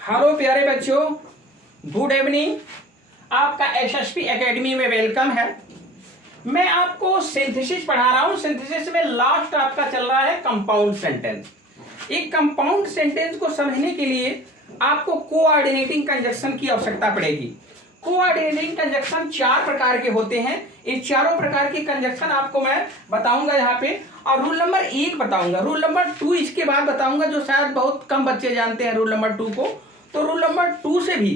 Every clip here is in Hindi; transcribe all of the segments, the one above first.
हेलो प्यारे बच्चों, गुड इवनिंग। आपका एसएसपी एकेडमी में वेलकम है। मैं आपको सिंथेसिस पढ़ा रहा हूं। सिंथेसिस में लास्ट आपका चल रहा है कंपाउंड सेंटेंस। एक कंपाउंड सेंटेंस को समझने के लिए आपको कोऑर्डिनेटिंग कंजक्शन की आवश्यकता पड़ेगी। कोऑर्डिनेटिंग कंजक्शन 4 प्रकार के होते हैं। इस चारों प्रकार के कंजक्शन आपको मैं बताऊंगा यहाँ पे, और रूल नंबर 1 बताऊंगा, रूल नंबर 2 इसके बाद बताऊंगा, जो शायद बहुत कम बच्चे जानते हैं रूल नंबर 2 को। तो रूल नंबर 2 से भी,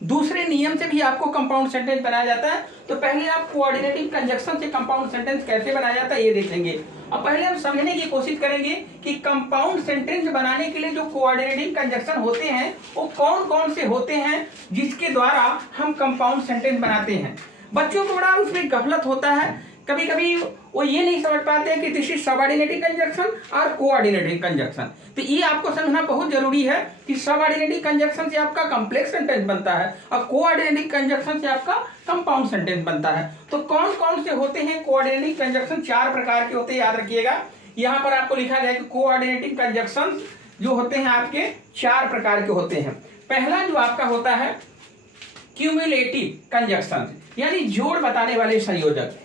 दूसरे नियम से भी आपको कंपाउंड सेंटेंस बनाया जाता है। तो पहले आप कोऑर्डिनेटिंग कंजक्शन से कंपाउंड सेंटेंस कैसे बनाया जाता है ये देखेंगे। अब पहले हम समझने की कोशिश करेंगे कि कंपाउंड सेंटेंस बनाने के लिए जो कोऑर्डिनेटिंग कंजक्शन होते हैं वो कौन कौन से होते हैं, जिसके द्वारा हम कंपाउंड सेंटेंस बनाते हैं। बच्चों को बड़ा उसमें गफलत होता है, कभी कभी वो ये नहीं समझ पाते हैं कि दिस इज सबऑर्डिनेटिंग कंजक्शन और कोऑर्डिनेटिंग कंजक्शन। तो ये आपको समझना बहुत जरूरी है कि सबऑर्डिनेटिंग कंजक्शन से आपका कॉम्प्लेक्स सेंटेंस बनता है और कोऑर्डिनेटिंग कंजक्शन से आपका कंपाउंड सेंटेंस बनता है। तो कौन कौन से होते हैं कोऑर्डिनेटिंग कंजक्शन? 4 प्रकार के होते हैं, याद रखिएगा। यहाँ पर आपको लिखा गया कि कोऑर्डिनेटिंग कंजक्शन जो होते हैं आपके 4 प्रकार के होते हैं। पहला जो आपका होता है क्यूमुलेटिव कंजक्शन, यानी जोड़ बताने वाले संयोजक।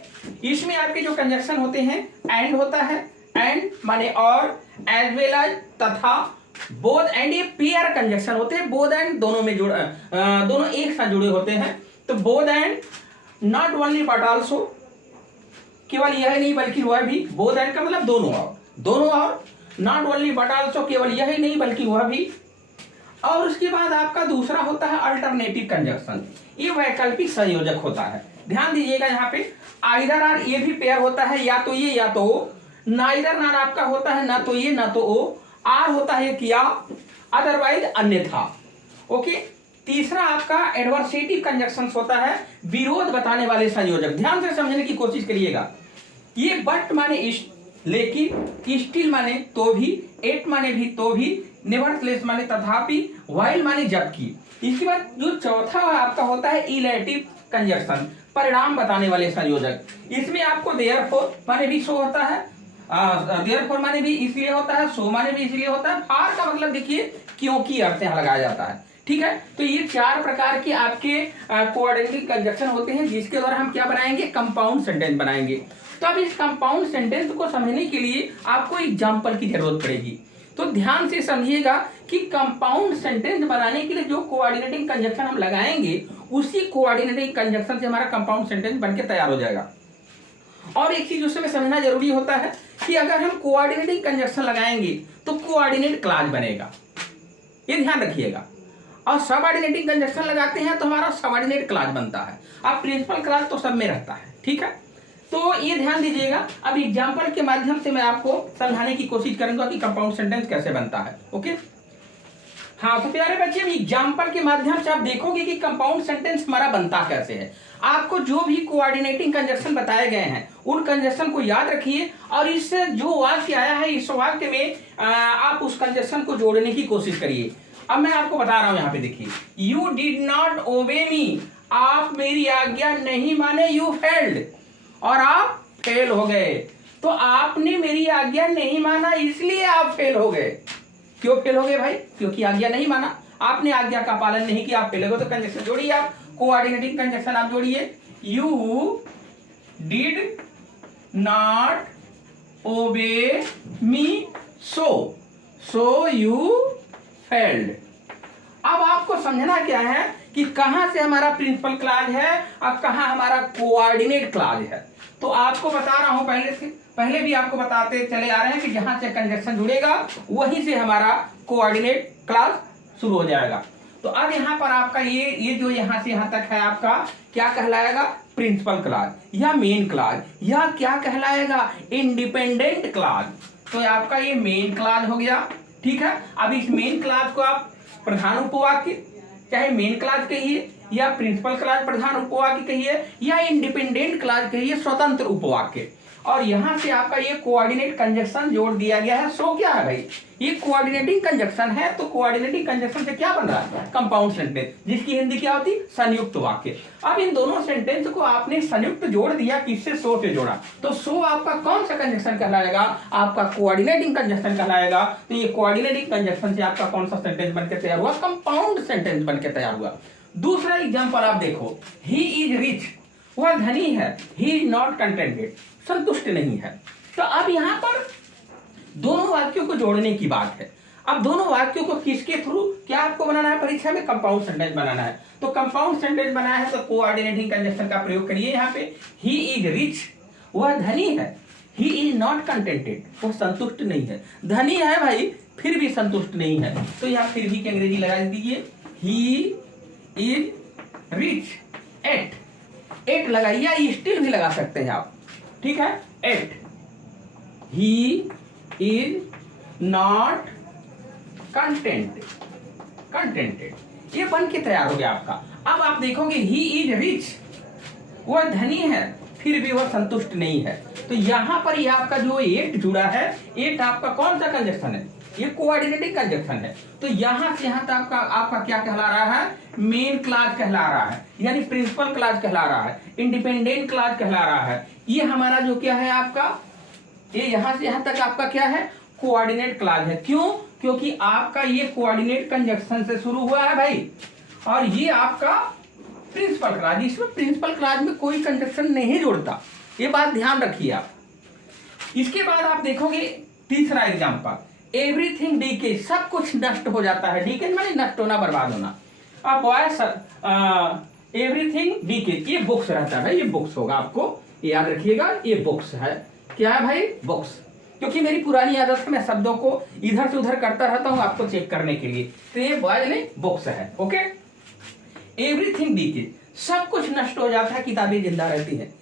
इसमें आपके जो कंजक्शन होते हैं, एंड होता है, एंड माने और, एज वेल एज, तथा, बोथ एंड। ये पेयर कंजक्शन होते हैं, बोथ एंड दोनों में जुड़ दोनों एक साथ जुड़े होते हैं। तो both and, not only but also, केवल यह नहीं बल्कि वह भी। बोथ एंड का मतलब दोनों और, दोनों और, नॉट ओनली बट आल्सो केवल यह नहीं बल्कि वह भी। और उसके बाद आपका दूसरा होता है अल्टरनेटिव कंजक्शन। ये वैकल्पिक संयोजक होता है। ध्यान दीजिएगा, यहाँ पे आइदर आर ये भी पेयर होता है, या तो ये या तो ओ। नाइदर नार आपका होता है ना तो ये ना तो ओ। आर होता है किया, अदरवाइज अन्यथा। ओके। तीसरा आपका एडवर्सेटिव कंजक्शन होता है, विरोध बताने वाले संयोजक। ध्यान से समझने की कोशिश करिएगा। ये बट माने इष्ट, लेकिन, स्टिल माने तो भी, एट माने भी तो भी, नेवरथलेस माने तथापि, व्हाइल माने जबकि। इसके बाद जो चौथा आपका होता है इलेटिव कंजक्शन, परिणाम बताने वाले संयोजक। इसमें आपको देयरफॉर माने भी सो होता है, देयरफॉर माने भी इसलिए होता है, सो माने भी इसलिए होता है। फार का मतलब देखिए क्योंकि अर्थ यहाँ लगाया जाता है। ठीक है। तो ये 4 प्रकार के आपके कोऑर्डिनेटिंग कंजक्शन होते हैं, जिसके द्वारा हम क्या बनाएंगे? कंपाउंड सेंटेंस बनाएंगे। तो अब इस कंपाउंड सेंटेंस को समझने के लिए आपको एग्जाम्पल की जरूरत पड़ेगी। तो ध्यान से समझिएगा कि कंपाउंड सेंटेंस बनाने के लिए जो कोऑर्डिनेटिंग कंजक्शन हम लगाएंगे, उसी कोऑर्डिनेटिंग कंजक्शन से हमारा कंपाउंड सेंटेंस बनके तैयार हो जाएगा। और एक चीज उसमें समझना जरूरी होता है कि अगर हम कोऑर्डिनेटिंग कंजक्शन लगाएंगे तो कोऑर्डिनेट क्लॉज बनेगा, ये ध्यान रखिएगा। और सबऑर्डिनेटिंग कंजक्शन लगाते हैं तो हमारा सबऑर्डिनेट क्लॉज बनता है। अब प्रिंसिपल क्लॉज तो सब में रहता है। ठीक है। तो ये ध्यान दीजिएगा। अब एग्जाम्पल के माध्यम से मैं आपको समझाने की कोशिश करूंगा कि कंपाउंड सेंटेंस कैसे बनता है। ओके। हाँ, तो प्यारे बच्चे, एग्जाम्पल के माध्यम से आप देखोगे कि कंपाउंड सेंटेंस हमारा बनता कैसे है। आपको जो भी कोऑर्डिनेटिंग कंजक्शन बताए गए हैं उन कंजक्शन को याद रखिए, और इससे जो वाक्य आया है इस वाक्य में आप उस कंजक्शन को जोड़ने की कोशिश करिए। अब मैं आपको बता रहा हूं, यहाँ पे देखिए, यू डिड नॉट ओबे मी, आप मेरी आज्ञा नहीं माने, यू फेल्ड, और आप फेल हो गए। तो आपने मेरी आज्ञा नहीं माना इसलिए आप फेल हो गए। क्यों फेल हो गए भाई? क्योंकि आज्ञा नहीं माना, आपने आज्ञा का पालन नहीं किया, आप फेल हो गए। तो कंजक्शन जोड़िए, आप कोऑर्डिनेटिंग कंजक्शन आप जोड़िए। You did not obey me, so you failed. अब आपको समझना क्या है कि कहां से हमारा प्रिंसिपल क्लॉज है और कहां हमारा कोऑर्डिनेट क्लॉज है। तो आपको बता रहा हूं, पहले भी आपको बताते चले आ रहे हैं कि जहां से कंजक्शन जुड़ेगा वहीं से हमारा कोऑर्डिनेट क्लॉज शुरू हो जाएगा। तो अब यहाँ पर आपका ये जो यहाँ से यहाँ तक है आपका क्या कहलाएगा? प्रिंसिपल क्लॉज या मेन क्लॉज, या क्या कहलाएगा? Independent clause. तो आपका ये मेन क्लॉज हो गया। ठीक है। अब इस मेन क्लॉज को आप प्रधान उपवाक्य, चाहे मेन क्लॉज कहिए, या प्रिंसिपल क्लॉज प्रधान उपवाक्य कहिए, या इंडिपेंडेंट क्लॉज कहिए स्वतंत्र उपवाक्य। और यहां से आपका ये कोऑर्डिनेट कंजक्शन जोड़ दिया गया है। सो क्या है भाई, ये कोऑर्डिनेटिंग कंजक्शन है, तो कोऑर्डिनेटिंग कंजक्शन से क्या बन रहा है, कंपाउंड सेंटेंस, जिसकी हिंदी क्या होती, संयुक्त वाक्य। अब इन दोनों सेंटेंस को आपने संयुक्त जोड़ दिया, किससे, सो से जोड़ा, तो सो आपका कौन सा कंजक्शन कहलाएगा, आपका कोऑर्डिनेटिंग कंजक्शन कहलाएगा। तो ये कोऑर्डिनेटिंग कंजक्शन से आपका कौन सा सेंटेंस बनकर तैयार हुआ, कंपाउंड सेंटेंस बनकर तैयार हुआ। दूसरा एग्जांपल आप देखो, ही इज रिच, वह धनी है, ही इज नॉट कंटेंटेड, संतुष्ट नहीं है। तो अब यहां पर दोनों वाक्यों को जोड़ने की बात है। अब दोनों वाक्यों को किसके थ्रू क्या आपको बनाना है, परीक्षा में कंपाउंड सेंटेंस बनाना है। तो कंपाउंड सेंटेंस बनाया है तो कोऑर्डिनेटिंग कंजक्शन का प्रयोग करिए। यहाँ पे ही इज रिच, वह धनी है, ही इज नॉट कंटेंटेड, वो संतुष्ट नहीं है। धनी है भाई, फिर भी संतुष्ट नहीं है, तो यहाँ फिर भी की अंग्रेजी लगा दीजिए, ही इज रिच एट लगाइए, या स्टिल भी लगा सकते हैं आप, ठीक है, at, he is not contented, ये बन के तैयार हो गया आपका। अब आप देखोगे ही इज रिच, वह धनी है, फिर भी वह संतुष्ट नहीं है। तो यहां पर ये आपका जो एट जुड़ा है, एट आपका कौन सा कंजक्शन है, ये कोऑर्डिनेटिंग कंजक्शन है। तो यहां से यहां तक आपका क्या कहला रहा है, मेन क्लॉज कहला रहा है, यानी प्रिंसिपल क्लॉज कहला रहा है, इंडिपेंडेंट क्लॉज कहला रहा है। ये हमारा जो क्या है आपका, ये यहां से यहां तक आपका क्या है, कोऑर्डिनेट क्लॉज है। क्यों, क्योंकि आपका ये कोऑर्डिनेट कंजक्शन से शुरू हुआ है भाई, और ये आपका प्रिंसिपल क्लॉज, इसमें प्रिंसिपल क्लॉज में कोई कंजक्शन नहीं जुड़ता, ये बात ध्यान रखिए आप। इसके बाद आप देखोगे तीसरा एग्जांपल, एवरीथिंग डीके, सब कुछ नष्ट हो जाता है, डीके माने नष्ट होना, बर्बाद होना। अब एवरीथिंग डीके, ये बुक्स रहता है भाई, ये बुक्स होगा, आपको याद रखिएगा, ये बुक्स है, क्या है भाई, बुक्स। क्योंकि मेरी पुरानी आदत है, मैं शब्दों को इधर से उधर करता रहता हूं आपको चेक करने के लिए, तो ये बॉयज ने बुक्स है, ओके। एवरीथिंग डीके, सब कुछ नष्ट हो जाता है, किताबें जिंदा रहती हैं,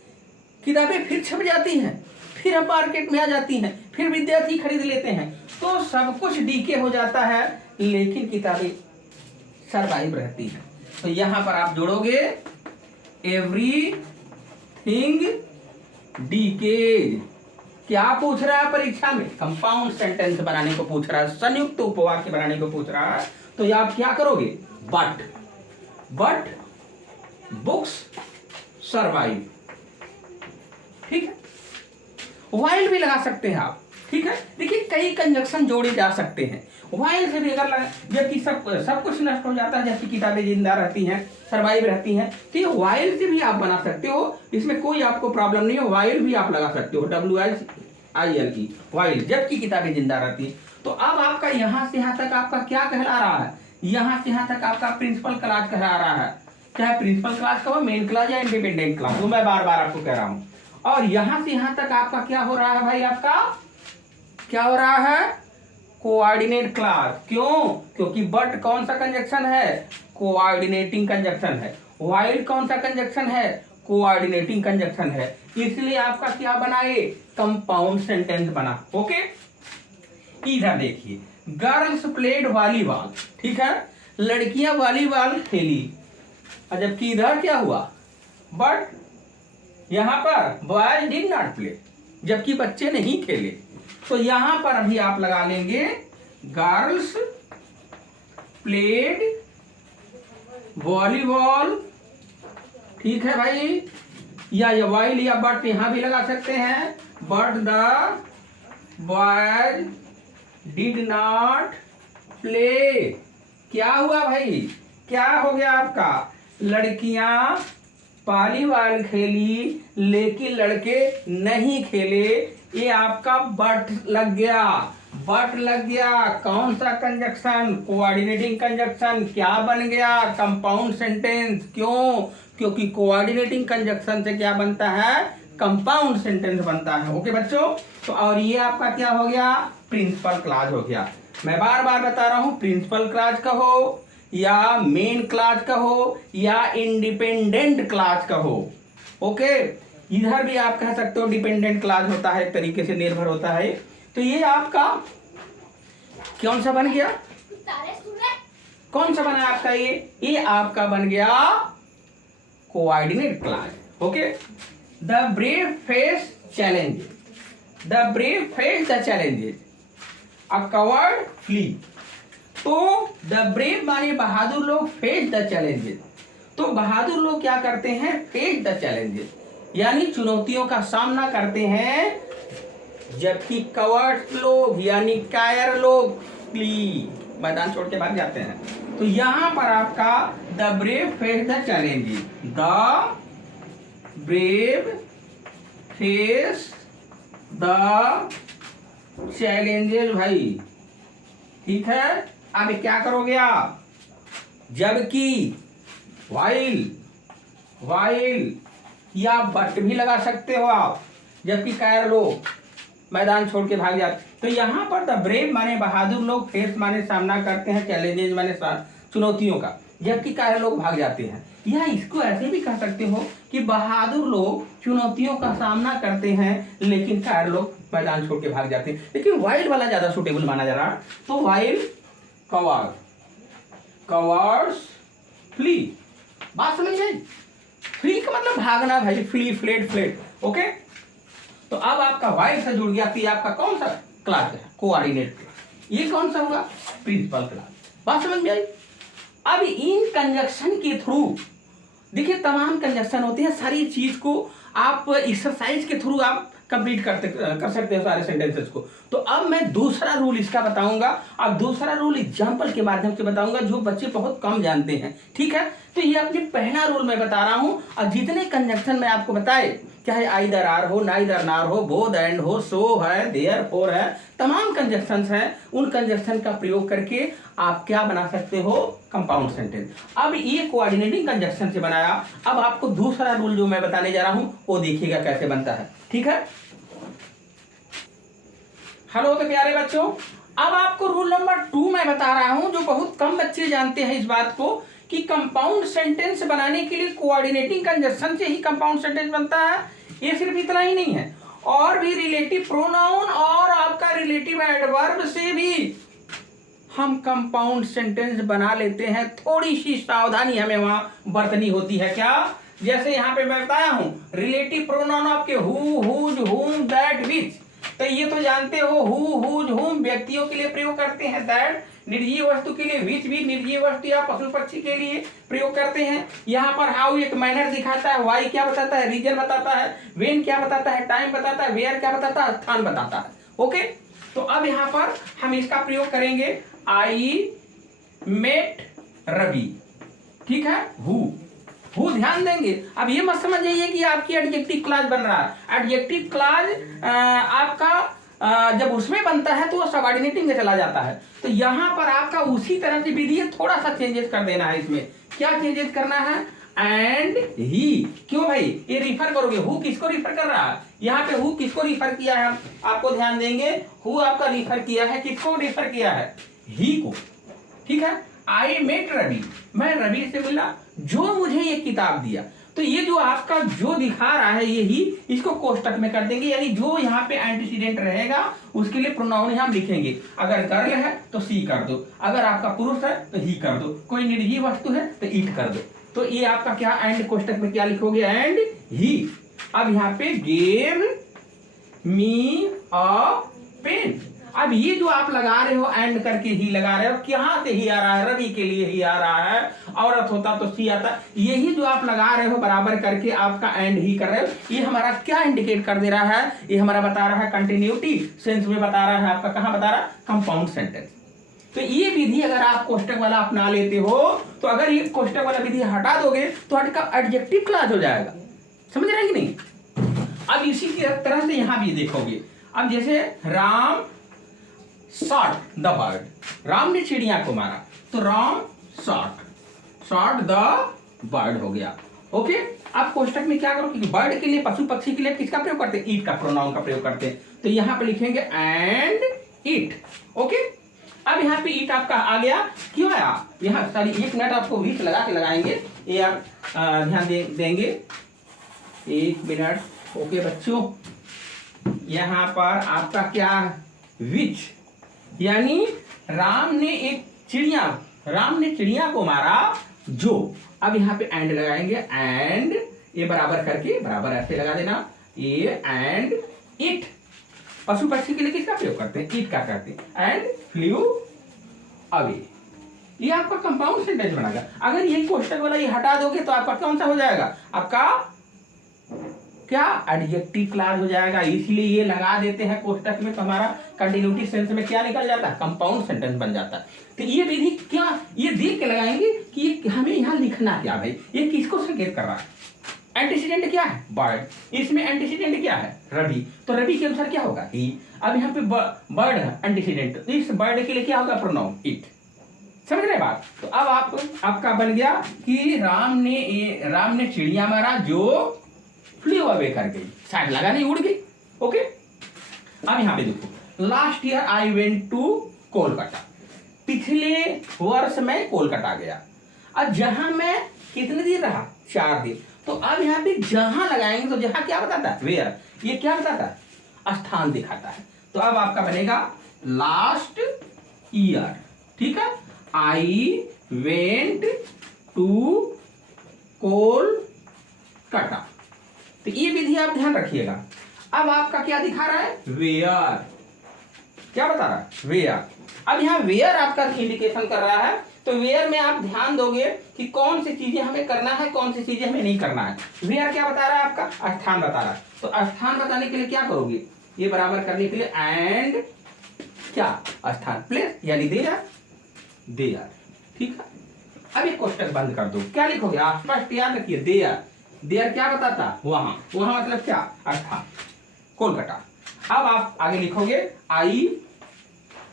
किताबें फिर छप जाती हैं, फिर अब मार्केट में आ जाती हैं, फिर विद्यार्थी खरीद लेते हैं, तो सब कुछ डीके हो जाता है, लेकिन किताबें सरवाइव रहती हैं। तो यहां पर आप जोड़ोगे एवरीथिंग डीके। क्या पूछ रहा है परीक्षा में, कंपाउंड सेंटेंस बनाने को पूछ रहा है, संयुक्त उपवाक्य बनाने को पूछ रहा है। तो ये आप क्या करोगे, बट बुक्स सर्वाइव, ठीक है। व्हाइल भी लगा सकते हैं आप, ठीक है। देखिए कई कंजक्शन जोड़े जा सकते हैं, व्हाइल से भी अगर लगा, जबकि सब कुछ नष्ट हो जाता है, जबकि किताबें जिंदा रहती हैं, सर्वाइव रहती हैं, तो ये व्हाइल से भी आप बना सकते हो, इसमें कोई आपको प्रॉब्लम नहीं है। व्हाइल भी आप लगा सकते हो, WHILE, व्हाइल, जबकि किताबें जिंदा रहती हैं। तो अब आपका यहां से यहां तक आपका क्या कहला रहा है, यहां से यहां तक आपका प्रिंसिपल क्लॉज कहला रहा है, चाहे प्रिंसिपल क्लॉज कहो, मेन क्लॉज या इंडिपेंडेंट क्लॉज, तो मैं बार बार आपको कह रहा हूं। और यहां से यहां तक आपका क्या हो रहा है भाई, आपका क्या हो रहा है, कोऑर्डिनेट क्लॉज। क्यों, क्योंकि बट कौन सा कंजक्शन है, कोऑर्डिनेटिंग कंजक्शन है। व्हाइल कौन सा कंजक्शन है, कोऑर्डिनेटिंग कंजक्शन है। इसलिए आपका क्या बना, ये कंपाउंड सेंटेंस बना, ओके। इधर देखिए, गर्ल्स प्लेड वॉलीबॉल, ठीक है, लड़कियां वॉलीबॉल खेली, और जबकि इधर क्या हुआ, बट यहां पर बॉयज डिड नॉट प्ले, जबकि बच्चे नहीं खेले। तो यहां पर अभी आप लगा लेंगे गर्ल्स प्लेड वॉलीबॉल, ठीक है भाई, या व्हाइल या बट यहां भी लगा सकते हैं, but the boys did not play. क्या हुआ भाई, क्या हो गया आपका, लड़कियां वॉलीबॉल खेली लेकिन लड़के नहीं खेले, ये आपका बट लग गया, बट लग गया। कौन सा कंजक्शन, कोऑर्डिनेटिंग कंजक्शन, क्या बन गया, कंपाउंड सेंटेंस। क्यों, क्योंकि कोऑर्डिनेटिंग कंजक्शन से क्या बनता है, कंपाउंड सेंटेंस बनता है, ओके बच्चों। तो और ये आपका क्या हो गया, प्रिंसिपल क्लॉज हो गया। मैं बार बार बता रहा हूं, प्रिंसिपल क्लॉज कहो या मेन क्लॉज कहो या इंडिपेंडेंट क्लॉज कहो, ओके। इधर भी आप कह सकते हो डिपेंडेंट क्लॉज होता है, एक तरीके से निर्भर होता है। तो ये आपका कौन सा बन गया, कौन सा बना आपका, ये आपका बन गया coordinate clause, okay. The brave face challenge, the brave face the challenges, a coward flee. तो द ब्रेव माने बहादुर लोग, फेस द चैलेंजेस, तो बहादुर लोग क्या करते हैं, फेस द चैलेंजेस यानी चुनौतियों का सामना करते हैं, जबकि कवर्ड लोग यानी कायर लोग फ्ली, मैदान छोड़ के भाग जाते हैं। तो यहां पर आपका the brave face the challenges, the brave face the challenges भाई, ठीक है। अब क्या करोगे आप, जबकि वाइल, वाइल या बट भी लगा सकते हो आप, जबकि कायर लोग मैदान छोड़ के भाग जाते। तो यहाँ पर द ब्रेव माने बहादुर लोग, फेस माने सामना करते हैं, चैलेंजेस माने चुनौतियों का, जबकि कायर लोग भाग जाते हैं। या इसको ऐसे भी कह सकते हो कि बहादुर लोग चुनौतियों का सामना करते हैं, लेकिन कायर लोग मैदान छोड़ के भाग जाते हैं। लेकिन वाइल्ड वाला ज्यादा सुटेबल माना जा रहा है। तो वाइल्ड, कवर्ड, कवर्ड्स फ्ली, बात समझ गई। फ्ली का मतलब भागना भाई, फ्ली, फ्लेट, फ्लेट, ओके। तो अब आपका वाइल्ड से जुड़ गया, तो आपका कौन सा क्लास है, कोऑर्डिनेट क्लास। ये कौन सा होगा, प्रिंसिपल क्लास, बात समझ में आई। अब इन कंजक्शन के थ्रू देखिए, तमाम कंजक्शन होते हैं, सारी चीज को आप एक्सरसाइज के थ्रू आप कंप्लीट कर सकते हो सारे सेंटेंसेस को। तो अब मैं दूसरा रूल इसका बताऊंगा। अब दूसरा रूल एग्जांपल के माध्यम से बताऊंगा, जो बच्चे बहुत कम जानते हैं, ठीक है। तो ये अपने पहला रूल मैं बता रहा हूं। और जितने कंजक्शन मैं आपको बताए, चाहे आइदर आर हो, नाइदर नार हो, बोथ एंड हो, सो है, देयरफॉर है, तमाम कंजक्शंस हैं, उन कंजक्शन का प्रयोग करके आप क्या बना सकते हो, कंपाउंड सेंटेंस। अब ये कोऑर्डिनेटिंग कंजक्शन से बनाया। अब आपको दूसरा रूल जो मैं बताने जा रहा हूं, वो देखिएगा कैसे बनता है, ठीक है। हेलो तो प्यारे बच्चों, अब आपको रूल नंबर 2 मैं बता रहा हूं, जो बहुत कम बच्चे जानते हैं इस बात को, कि कंपाउंड सेंटेंस बनाने के लिए कोऑर्डिनेटिंग कंजक्शन से ही कंपाउंड सेंटेंस बनता है। ये सिर्फ इतना ही नहीं है, और भी रिलेटिव प्रोनाउन और आपका रिलेटिव एडवर्ब से भी हम कंपाउंड सेंटेंस बना लेते हैं। थोड़ी सी सावधानी हमें वहां बरतनी होती है। क्या, जैसे यहां पे मैं बताया हूं, रिलेटिव प्रोनाउन आपके हु, हुज, हुम, दैट, विच, तो ये तो जानते हो, हु, हुज, हुम व्यक्तियों के लिए प्रयोग करते हैं, दैट निर्जीव वस्तु के लिए, विच भी निर्जीव वस्तु या पशु पक्षी के लिए प्रयोग करते हैं। यहाँ पर हाउ एक मैनर दिखाता है, वाई क्या बताता है, रीजन बताता है, वेन क्या बताता है, टाइम बताता है, वेयर क्या बताता है, स्थान बताता है, ओके। तो अब यहाँ पर हम इसका प्रयोग करेंगे, आई मेट रवि, ठीक है, हु ध्यान देंगे। अब ये मत समझ जाइए कि आपकी एडजेक्टिव क्लॉज बन रहा है। एडजेक्टिव क्लॉज आपका जब उसमें बनता है तो वो सबऑर्डिनेटिंग में चला जाता है। तो यहां पर आपका उसी तरह से विधि है, थोड़ा सा चेंजेस कर देना है इसमें। क्या चेंजेस करना है, एंड ही। क्यों भाई, ये रिफर करोगे, हु किसको रिफर कर रहा है, यहाँ पे हु किसको रिफर किया है, आपको ध्यान देंगे, हु आपका रिफर किया है, किसको रिफर किया है, ही को, ठीक है। आई मेट रवि, मैं रवि से मिला जो मुझे ये किताब दिया। तो ये जो आपका जो दिखा रहा है ये ही, इसको कोष्टक में कर देंगे, यानी जो यहाँ पे एंटीसीडेंट रहेगा उसके लिए प्रोनाउन यहाँ लिखेंगे। अगर गर्ल है तो सी कर दो, अगर आपका पुरुष है तो ही कर दो, कोई निर्जीव वस्तु है तो ईट कर दो। तो ये आपका क्या, एंड कोष्टक में क्या लिखोगे, एंड ही। अब यहाँ पे गेव मी अ पेन, अब ये जो आप लगा रहे हो एंड करके ही लगा रहे हो, कहां से ही आ रहा है, रवि के लिए ही आ रहा है, औरत होता तो सी आता। यही जो आप लगा रहे हो बराबर करके आपका एंड ही कर रहे हो, ये हमारा क्या इंडिकेट कर दे रहा है, ये हमारा बता रहा है कंटिन्यूटी सेंस में बता रहा है, आपका कहां बता रहा है, कंपाउंड सेंटेंस। तो ये विधि अगर आप कोष्टक वाला अपना लेते हो, तो अगर ये कोष्टक वाला विधि हटा दोगे तो आपका एडजेक्टिव क्लॉज हो जाएगा, समझ रहे हैं कि नहीं। अब इसी तरह से यहां भी देखोगे। अब जैसे Ram shot the bird, Ram ने चिड़िया को मारा, तो राम शॉट द बर्ड हो गया, ओके। आप कोष्टक में क्या करोगे, बर्ड के लिए, पशु पक्षी के लिए किसका प्रयोग करते हैं, ईट का प्रोनाउन का प्रयोग करते हैं। तो यहां पे लिखेंगे एंड ईट, ओके। अब यहाँ पे ईट आपका आ गया, क्यों आया, यहाँ सॉरी 1 मिनट आपको विच लगा के लगाएंगे, ये आप ध्यान देंगे, 1 मिनट, ओके बच्चों। यहाँ पर आपका क्या, विच, यानी राम ने चिड़िया को मारा जो। अब यहाँ पे एंड लगाएंगे, एंड ये बराबर करके बराबर ऐसे लगा देना, ये एंड इट, पशु पक्षी के लिए किसका प्रयोग करते हैं? ईट का करते हैं। एंड फ्लू अवे, ये आपका कंपाउंड सेंटेंस बनेगा। अगर यही कोष्टक वाला ये हटा दोगे तो आपका कौन सा हो जाएगा? आपका क्या? एडजेक्टिव क्लॉज हो जाएगा। इसलिए ये लगा देते हैं कोष्टक में, तो हमारा कंटिन्यूटी सेंस में क्या निकल जाता है? कंपाउंड सेंटेंस बन जाता है। तो ये विधि क्या, ये देख के लगाएंगे कि ये हमें यहाँ लिखना क्या भाई, ये किसको संकेत कर रहा है? एंटीसीडेंट क्या है? बर्ड। इसमें एंटीसीडेंट क्या है? रवि। तो रवि के अनुसार क्या होगा? ही। अब यहाँ पे बर्ड है एंटीसीडेंट, तो इस बर्ड के लिए क्या होगा? Pronoun it. समझ रहे बात? तो अब आपका बन गया कि राम ने चिड़िया मारा जो फ्लू अवे कर गई, शायद लगा नहीं, उड़ गई। ओके, अब यहाँ पे देखो, last year I went to Kolkata, पिछले वर्ष में कोलकाता गया। अब जहां मैं कितने दिन रहा? 4 दिन। तो अब यहाँ पे जहां लगाएंगे तो जहां क्या बताता है? वेयर। ये क्या बताता है? स्थान दिखाता है। तो अब आपका बनेगा लास्ट ईयर। ठीक है, आई वेंट टू कोलकाता। तो ये विधि आप ध्यान रखिएगा। अब आपका क्या दिखा रहा है? वेयर। क्या बता रहा है? वेयर। अब यहाँ वेयर आपका इंडिकेशन कर रहा है, तो वेयर में आप ध्यान दोगे कि कौन सी चीजें हमें करना है, कौन सी चीजें हमें नहीं करना है। वेयर क्या बता रहा है? आपका स्थान बता रहा है। तो स्थान बताने के लिए क्या करोगे? ये बराबर करने के लिए एंड क्या? स्थान प्लेस, यानी देयर। ठीक है, अब एक कोष्टक बंद कर दो। क्या लिखोगे? आप स्पष्ट याद रखिए, देयर क्या बताता? वहां। वहां मतलब क्या? स्थान, कोलकाता। अब आप आगे लिखोगे I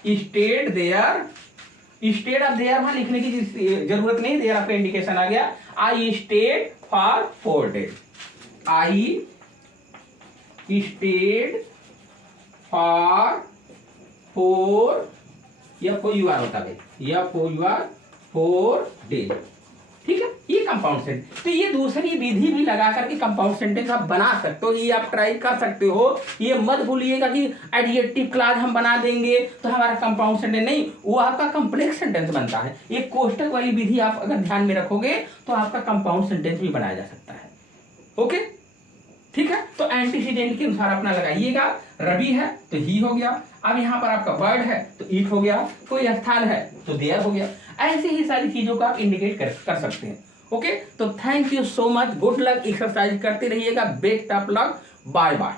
stayed there. Instead of there वहां लिखने की जरूरत नहीं, देयर आपका इंडिकेशन आ गया। I stayed for 4 days. I stayed for 4, FOUR होता है, FOUR 4 डेज। ठीक है, ये कंपाउंड सेंटेंस। तो ये दूसरी विधि भी लगा करके कंपाउंड सेंटेंस आप बना सकते हो, ये आप ट्राई कर सकते हो। ये मत भूलिएगा कि एडजेक्टिव क्लॉज हम बना देंगे तो हमारा कंपाउंड सेंटेंस नहीं, वो आपका कॉम्प्लेक्स सेंटेंस बनता है। ये कोष्टक वाली विधि आप अगर ध्यान में रखोगे तो आपका कंपाउंड सेंटेंस भी बनाया जा सकता है। ओके, ठीक है। तो एंटीसीडेंट के अनुसार अपना लगाइएगा। रवि है तो ही हो गया। अब यहाँ पर आपका बर्ड है तो ईट हो गया। कोई स्थान है तो देयर हो गया। ऐसे ही सारी चीजों को आप इंडिकेट कर सकते हैं। ओके, तो thank you so much, good luck, exercise करते रहिएगा, best of luck, bye bye.